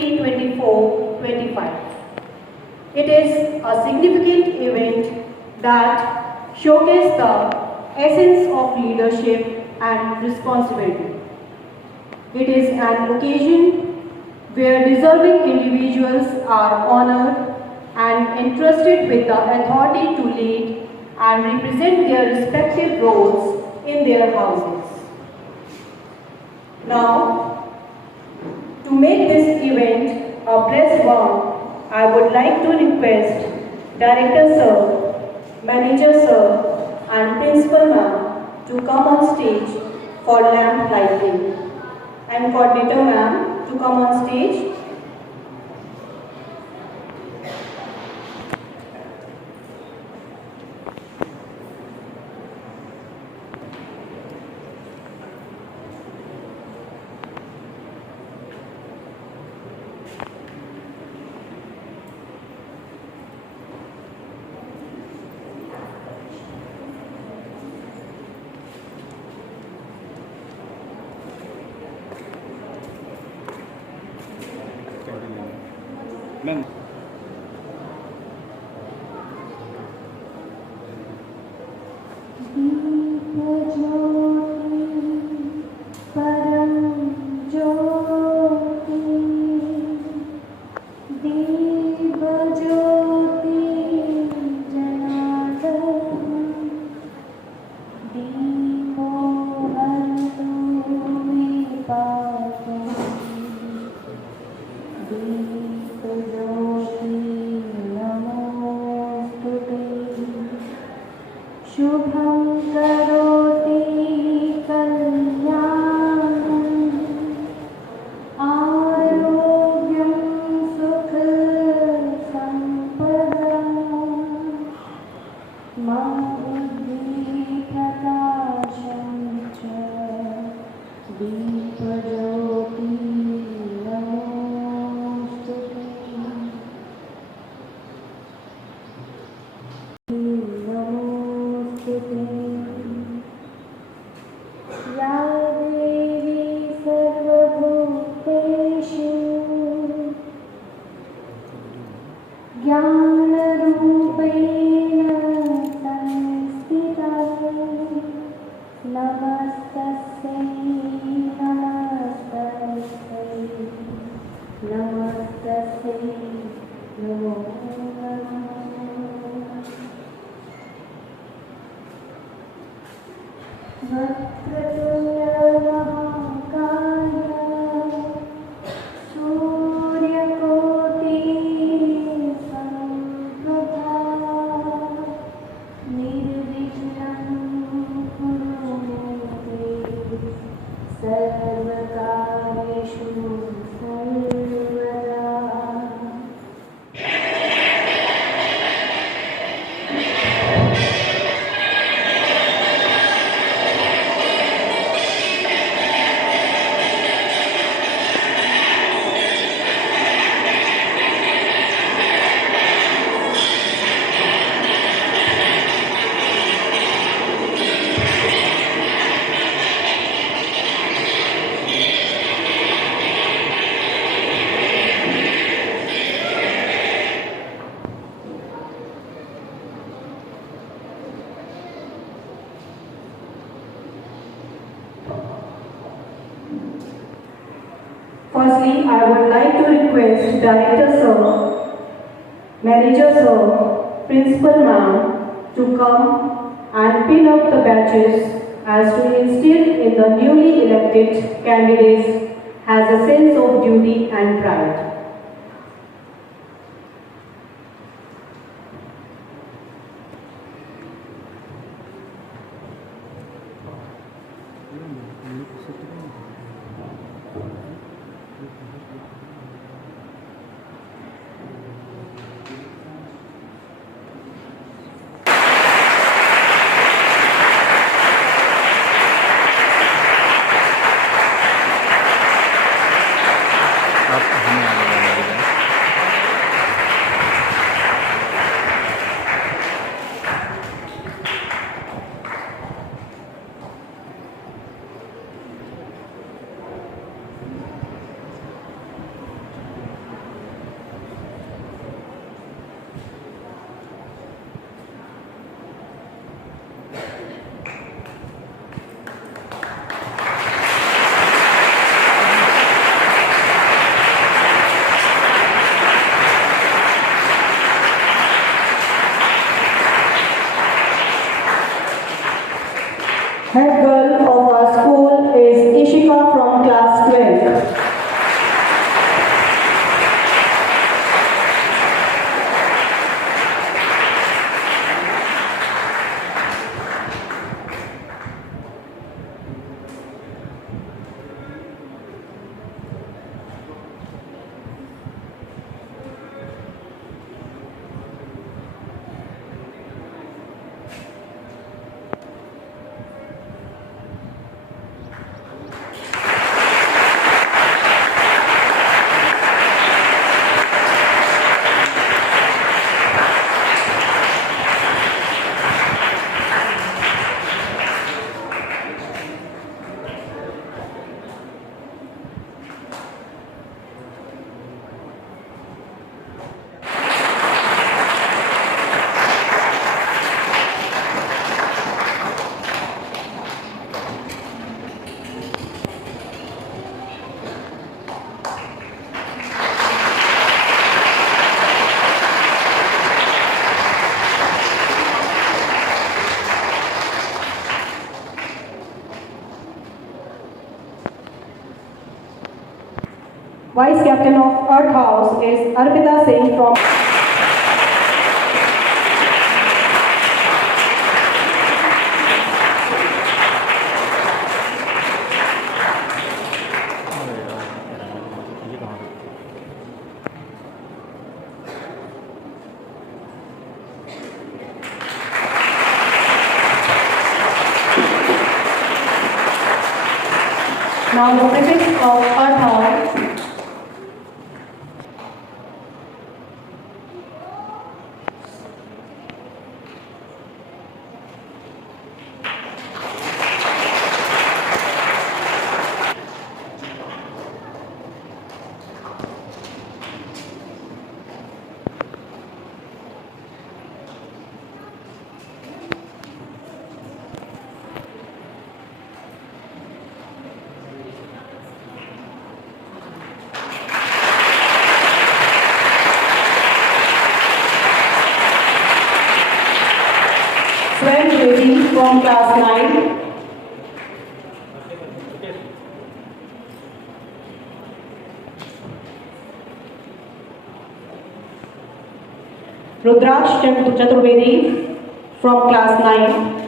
2024-25. It is a significant event that showcases the essence of leadership and responsibility. It is an occasion where deserving individuals are honored and entrusted with the authority to lead and represent their respective roles in their houses. Now, to make this event a blessed one, I would like to request Director Sir, Manager Sir and Principal Ma'am to come on stage for lamp lighting, and Coordinator Ma'am to come on stage. Men. शुभं करोति कल्याणं आरोग्यं सुखसम्पदं बुद्धिप्रकाशं च दीपज्योति नमोऽस्तुते। या देवी सर्वभूतेषु ज्ञानरूपेण संस्थिता नमस्तस्यै नमस्तस्यै नमस्तस्यै नमो नमः। वक्रतुण्डमहाकाय सूर्यकोटिसमप्रभा निर्विघ्नं कुरु मे देव सर्वकार्येषु सर्वदा। Firstly, I would like to request Director Sir, Manager Sir, Principal Ma'am to come and pin up the badges as to instill in the newly elected candidates has a sense of duty and pride. आप Head girl of our school is Ishika from class 12. Vice Captain of Earth House is Arpita Singh from now the prefix of Earth House. Sven Reddy from class 9. Rudraksh Chaturvedi from class 9.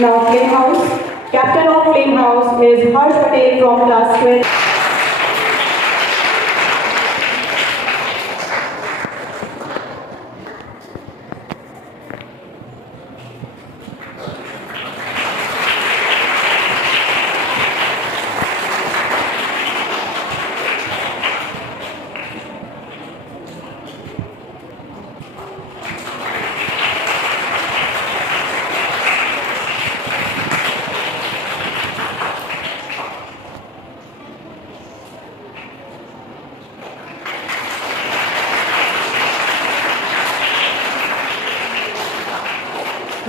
Now Flame House. Captain of Flame House is Harsh Patel from class 12.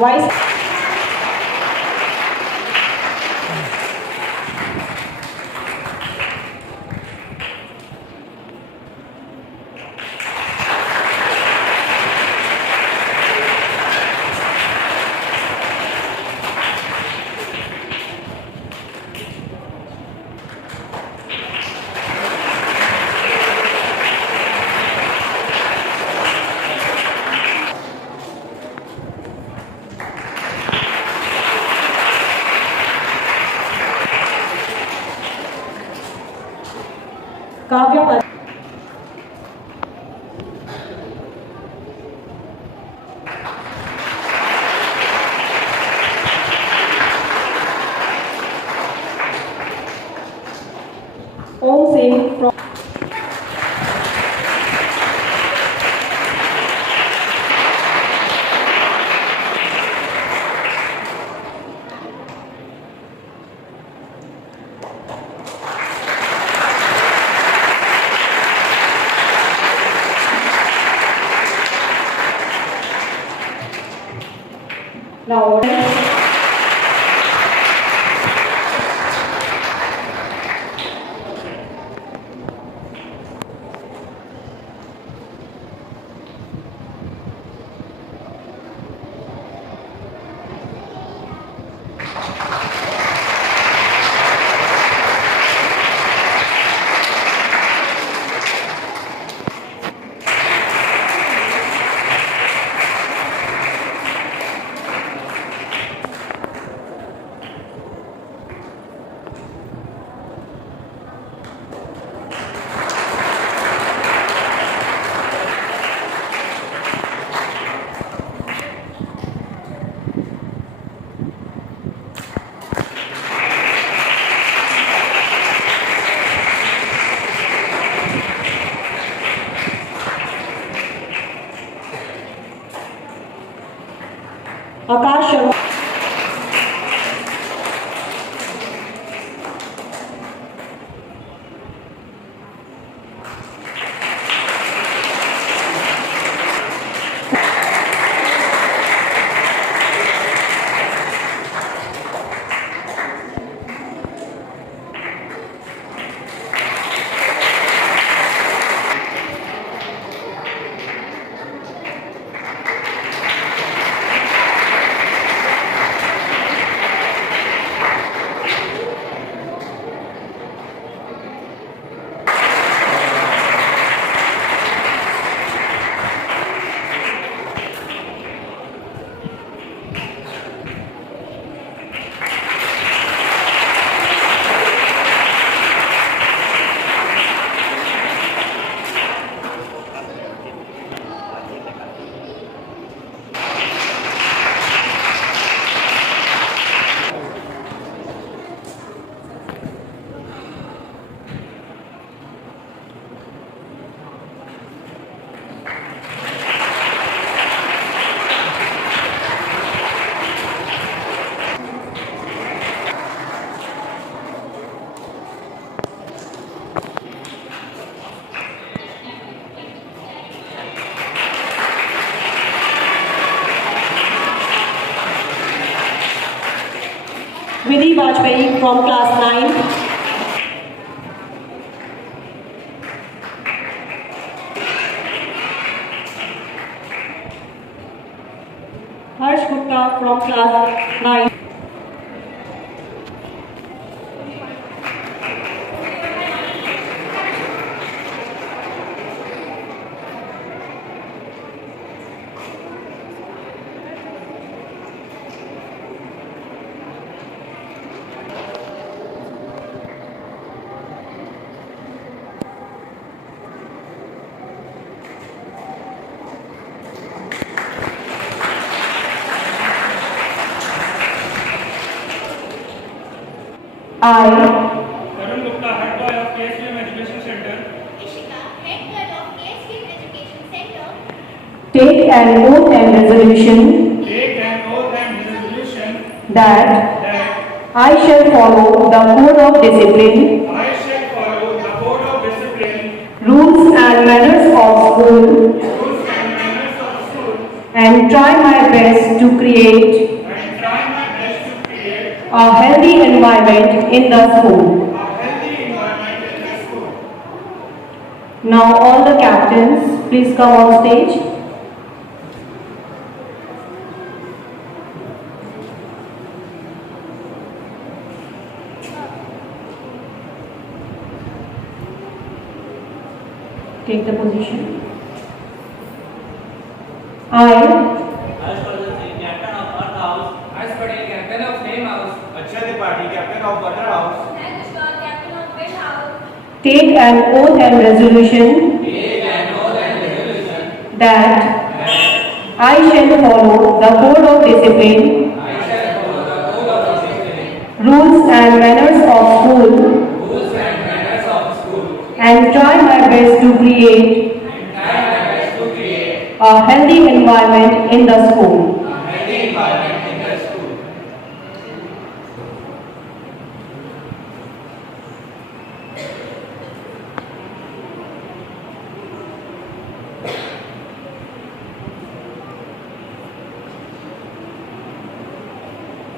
Vice Vidhi Vajpayee from class 9. Harsh Gupta from class 9. I Tarun Gupta, head boy of KSPM Education Center. Ishika, head girl of KSPM Education Center, take an oath and resolution Take an oath and resolution that that I shall follow the code of discipline, I shall follow the code of discipline, rules and manners of school, rules and manners of school, and try my best to create and try my best to create a healthy environment in the school. a healthy environment in the school. Now all the captains, please come on stage. Take the position. I As Patel Singh, captain of Earth House. As Patel, captain of Flame House. Akshay Tripathi, captain of Water House. Anushka, captain of Wind House, take an oath and resolution Take an oath and resolution that I shall follow the code of discipline, I shall follow the code of discipline, rules and manners of school, rules and manners of school, and try my best to create and try my best to create a healthy environment in the school. a healthy environment in the school.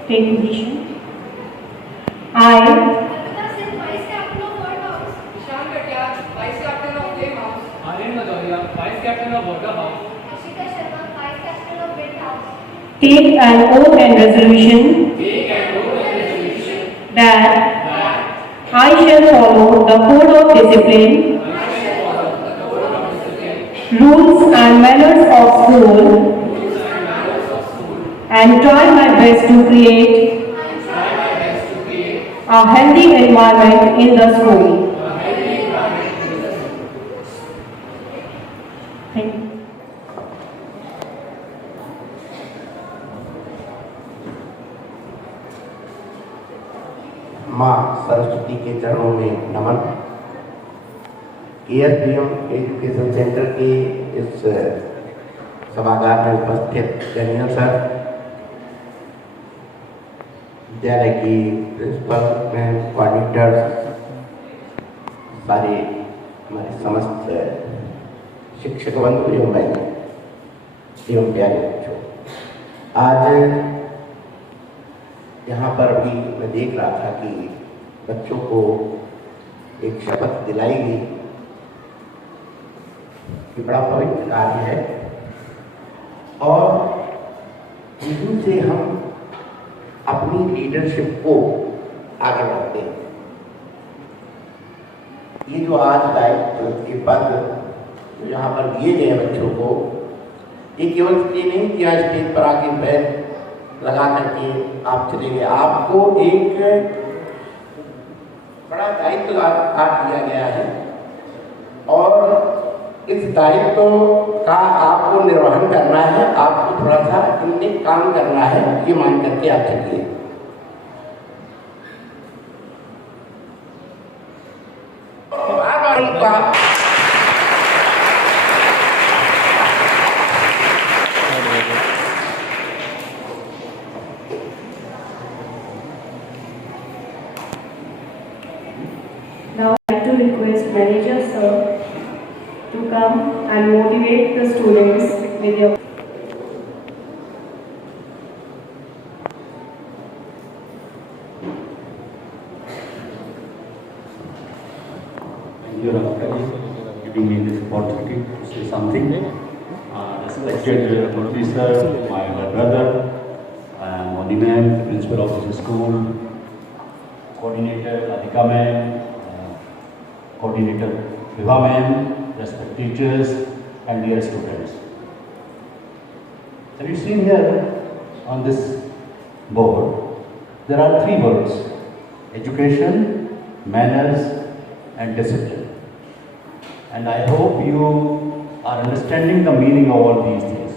Take position. I Arpita Singh, vice captain of Earth House, Ishan Katyaj, vice captain of Flame House. Aryan Madoria, vice captain of Water House. Ashika Sharma, vice captain of Wind House, take an oath and resolution Take an oath and resolution that I shall follow the code of discipline, I shall follow the code of discipline, rules and manners of school, rules and manners of school, and try my best to create try my best to create a healthy environment in the school. a healthy environment in the school. Thank you. माँ सरस्वती के चरणों में नमन। KSPM education centre के इस सभागार में उपस्थित Daniel sir, विद्यालय की प्रिंसिपल मैम, कोऑर्डिनेटर्स, सारे हमारे समस्त शिक्षक बंधु एवं बहनें एवं प्यारे बच्चों, आज यहाँ पर भी मैं देख रहा था कि बच्चों को एक शपथ दिलाई गई कि बड़ा पवित्र कार्य है और इन्हीं से हम अपनी लीडरशिप को आगे बढ़ाते हैं। ये जो आज दायित्व के पद जो यहाँ पर दिए गए बच्चों को, ये केवल ये नहीं कि आज स्टेज पर आके पैर लगा करके आप चले गए, आपको एक बड़ा दायित्व आप दिया गया है और इस दायित्व का आपको निर्वहन करना है, आपको थोड़ा सा इनमें काम करना है, ये मान करके आप चलिए। उनका Now I like to request manager sir to come and motivate the students with your giving me this opportunity to say something. Respected Murthy sir, my brother, I am Moni ma'am, principal of this school, coordinator Adhika ma'am, coordinator Viva ma'am, respected teachers and dear students. Have you seen here on this board, there are 3 words: education, manners and discipline. And I hope you are understanding the meaning of all these things.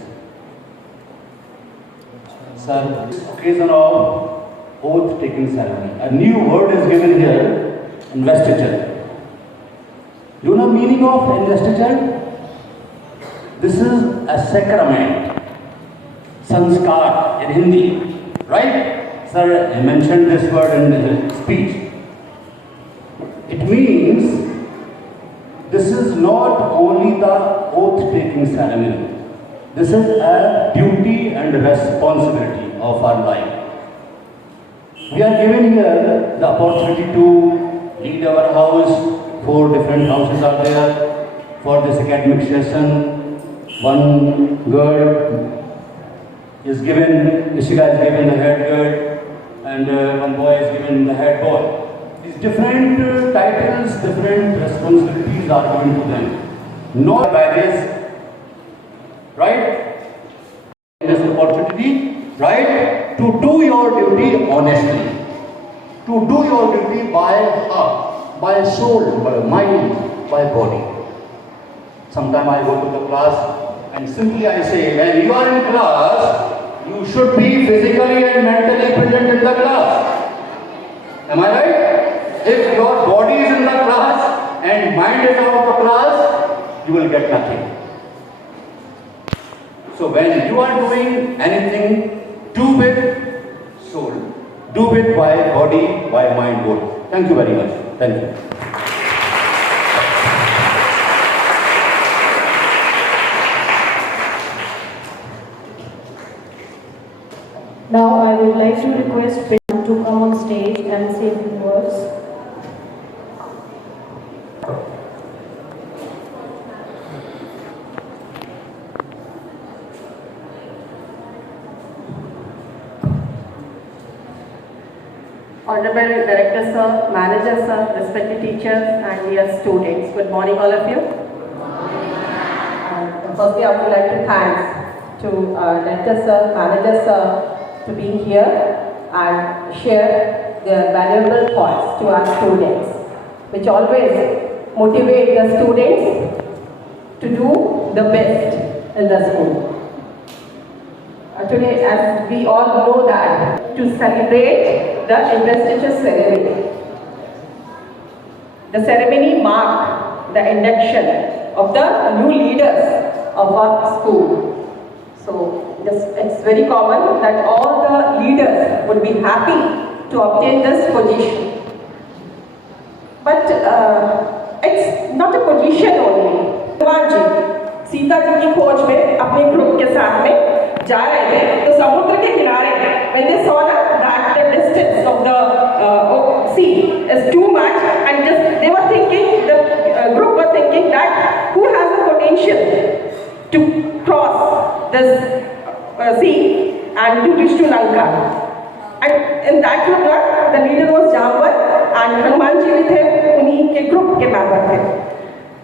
Sir, this occasion of oath taking ceremony, a new word is given here, investiture. Do you know meaning of investiture? This is a sacrament, sanskar in Hindi, right? Sir, I mentioned this word in the speech. It means this is not only the oath-taking ceremony. This is a duty and responsibility of our life. We are given here the opportunity to lead our house. 4 different houses are there for this academic session. One girl is given, Ishika is given the head girl, and one boy is given the head boy. These different titles, different responsibilities are given to them. Not by this, right? This opportunity, right? To do your duty honestly. To do your duty by heart, by soul, by mind, by body. Sometimes I go to the class and simply I say, when you are in class, you should be physically and mentally present in the class. Am I right? If your body is in the class and mind is out of the class, you will get nothing. So when you are doing anything, do with soul, do with by body, by mind, both. Thank you very much. Thank you. Now I would like to request Bill to come on stage and say a few words. Honorable Director Sir, Manager Sir, respected teachers and dear students. Good morning all of you. Firstly, I would like to thank to Director Sir, Manager Sir to being here and share their valuable thoughts to our students, which always motivate the students to do the best in the school. Today, as we all know that, to celebrate the investiture ceremony. The ceremony marked the induction of the new leaders of our school. So, it's very common that all the leaders would be happy to obtain this position. But it's not a position only. Hanuman ji Sita ji की खोज में अपने group के साथ में जा रहे थे, तो समुद्र के किनारे when they saw that the distance of the sea is too much, and just they were thinking, the group were thinking that who has the potential to cross this sea and to reach to Lanka. And in that regard, the leader was Jambar and Hanuman ji भी थे, उन्हीं के group के member थे.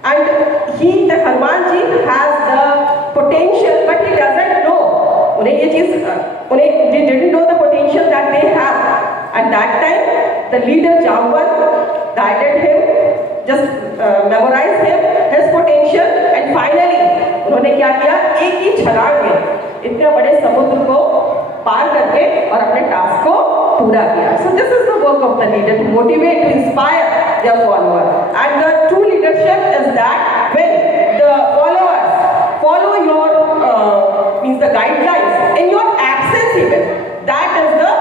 And the Hanuman ji has the potential, but he doesn't know. They didn't know the potential that they have. At that time, the leader Jambar guided him, just memorized him, his potential, and finally, उन्होंने क्या किया? एक ही छलांग में इतने बड़े समुद्र को पार करके और अपने टास्क को पूरा किया. So this is the work of the leader, to motivate, to inspire their followers. And the true leadership is that when the followers follow your means the guidelines in your absence even, that is the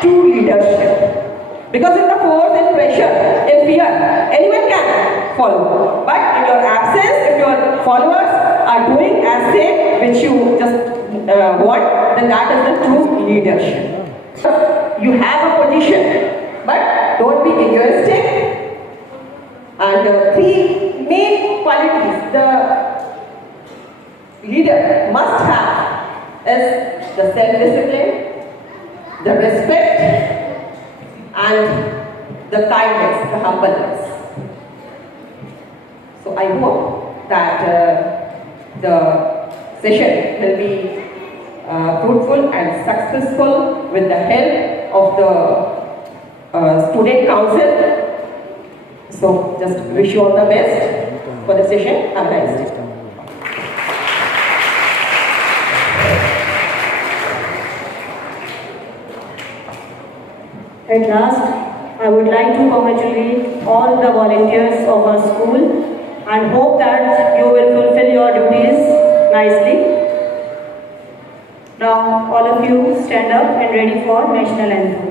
true leadership. Because in the force, in pressure, in fear, anyone can follow. But in your absence, if your followers are doing as say which you just want, then that is the true leadership. You have a position, but don't be egoistic. And 3 main qualities the leader must have is the self-discipline, the respect, and the kindness, the humbleness. So I hope that the session will be fruitful and successful with the help of the student council. So just wish you all the best for the session. Have a nice day. At last, I would like to congratulate all the volunteers of our school and hope that you will fulfill your duties nicely. Now, all of you stand up and ready for national anthem.